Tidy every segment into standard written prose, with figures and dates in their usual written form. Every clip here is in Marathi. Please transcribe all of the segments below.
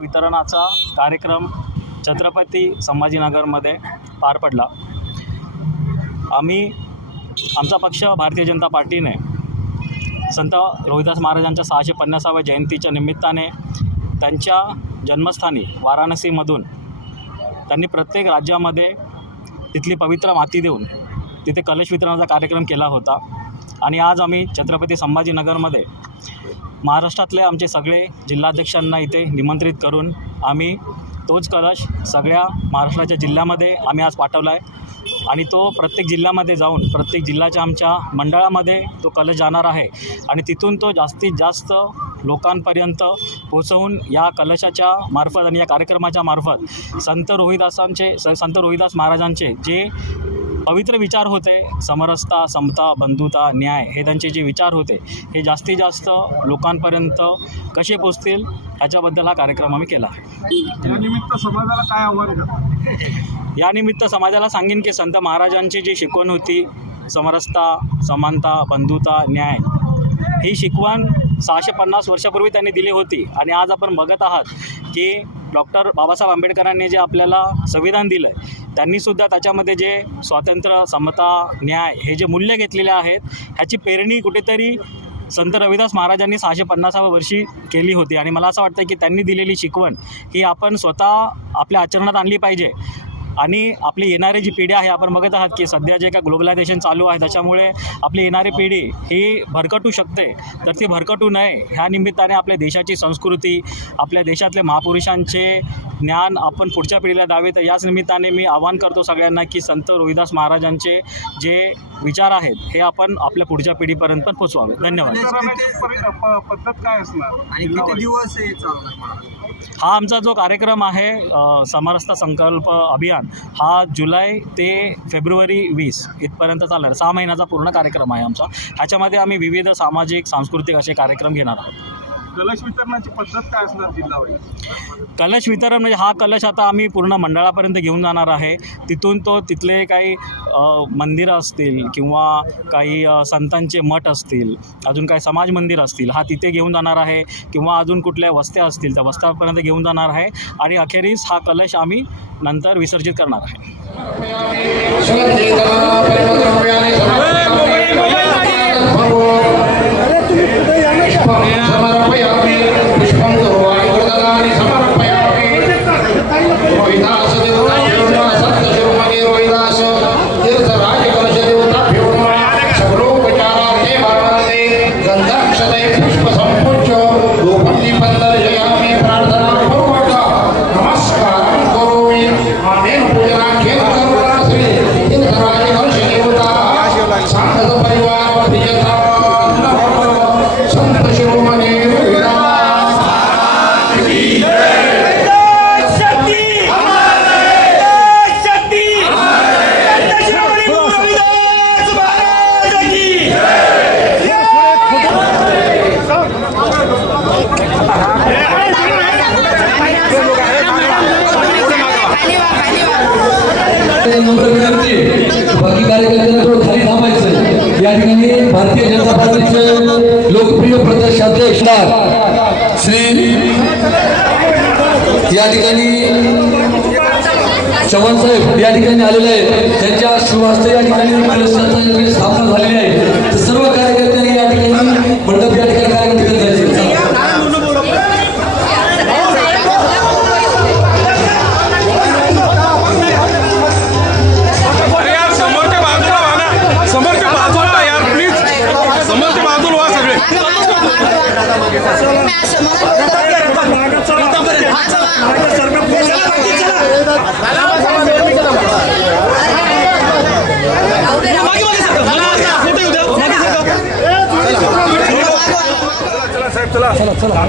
वितरणाचा कार्यक्रम छत्रपती संभाजीनगरमध्ये पार पडला। आमचा पक्ष भारतीय जनता पार्टीने संत रोहिदास महाराजांच्या 650व्या जयंतीच्या निमित्ताने त्यांच्या जन्मस्थानी वाराणसीमधून त्यांनी प्रत्येक राज्यामध्ये तिथली पवित्र माती देऊन तिथे कलश वितरणाचा कार्यक्रम केला होता। आणि आज आम्ही छत्रपती संभाजीनगरमध्ये महाराष्ट्रातले आमचे सगळे जिल्हाध्यक्षांना इथे निमंत्रित करून आम्ही तोच कलश सगळ्या महाराष्ट्राच्या जिल्ह्यामध्ये आम्ही आज पाठवला आहे आणि तो प्रत्येक जिल्ह्यामध्ये जाऊन प्रत्येक जिल्ह्याच्या आमच्या मंडळामध्ये तो कलश जाणार आहे आणि तिथून तो जास्तीत जास्त लोकांपर्यंत पोहोचवून या कलशाच्या मार्फत आणि या कार्यक्रमाच्या मार्फत संत रोहिदास महाराजांचे जे पवित्र विचार होते, समरसता, समता, बंधुता, न्याय, हे त्यांचे जे विचार होते हे जास्तीत जास्त लोकांपर्यंत कसे पोचतील ह्याच्याबद्दल हा कार्यक्रम आम्ही केला आहे। यानिमित्त समाजाला काय आव्हान करतात? यानिमित्त समाजाला सांगेन की संत महाराजांची जी शिकवण होती, समरसता, समानता, बंधुता, न्याय, ही शिकवण 650 वर्षापूर्वी त्यांनी दिली होती आणि आज आपण बघत आहात की डॉक्टर बाबासाहेब आंबेडकरांनी जे आपल्याला संविधान दिलं आहे त्यांनीसुद्धा त्याच्यामध्ये जे स्वातंत्र्य, समता, न्याय हे जे मूल्य घेतलेले आहेत ह्याची पेरणी कुठेतरी संत रविदास महाराजांनी 650व्या वर्षी केली होती आणि मला असं वाटतं की त्यांनी दिलेली शिकवण ही आपण स्वतः आपल्या आचरणात आणली पाहिजे। आणि आपली येणारी जी पिढी आहे, आपण बघत आहात की सध्या जे काय ग्लोबलायझेशन चालू आहे त्याच्यामुळे आपली येणारी पिढी ही भरकटू शकते, तर ती भरकटू नये ह्या निमित्ताने आपल्या देशाची संस्कृती, आपल्या देशातले महापुरुषांचे ज्ञान आपण पुढच्या पिढीला द्यावे। तर याच निमित्ताने मी आवाहन करतो सगळ्यांना की संत रोहिदास महाराजांचे जे विचार आहेत हे आपण आपल्या पुढच्या पिढीपर्यंत पण पोचवावे। धन्यवाद। पद्धत काय असणार आणि किती दिवस हे चालणार? हा आमचा जो कार्यक्रम आहे समरसता संकल्प अभियान, हा जुलै ते फेब्रुवारी 20 इथपर्यंत चालणार, 6 महिन्याचा पूर्ण कार्यक्रम आहे आमचा। ह्याच्यामध्ये आम्ही विविध सामाजिक, सांस्कृतिक असे कार्यक्रम घेणार आहोत। कलश वितरणाची पद्धत काय असणार जिल्हावाईज? कलश वितरण म्हणजे हा कलश आता आम्ही पूर्ण मंडळापर्यंत घेऊन जाणार आहे। तिथून तो तिथले काही मंदिरं असतील किंवा काही संतांचे मठ असतील, अजून काही समाज मंदिर असतील, हा तिथे घेऊन जाणार आहे किंवा अजून कुठल्या वस्त्या असतील त्या वस्त्यापर्यंत घेऊन जाणार आहे आणि अखेरीस हा कलश आम्ही नंतर विसर्जित करणार आहे। बाकी कार्यकर्त्यांना थोडं खाली थांबायचं। या ठिकाणी भारतीय जनता पार्टीचे लोकप्रिय प्रदेशाध्यक्ष श्री या ठिकाणी चव्हाण साहेब या ठिकाणी आलेले आहेत, त्यांच्या शुभहस्ते या ठिकाणी कलशाची स्थापना झालेली आहे। तर सर्व कार्यकर्त्यांनी या ठिकाणी मंडप या ठिकाणी कार्यक्रम करत जायचे। चला चला चला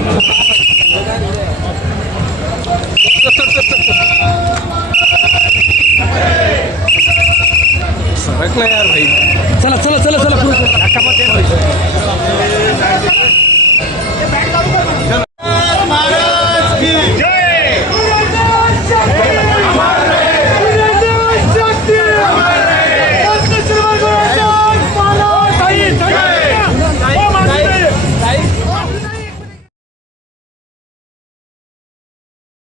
सरकला यार भाई, चला चला चला चला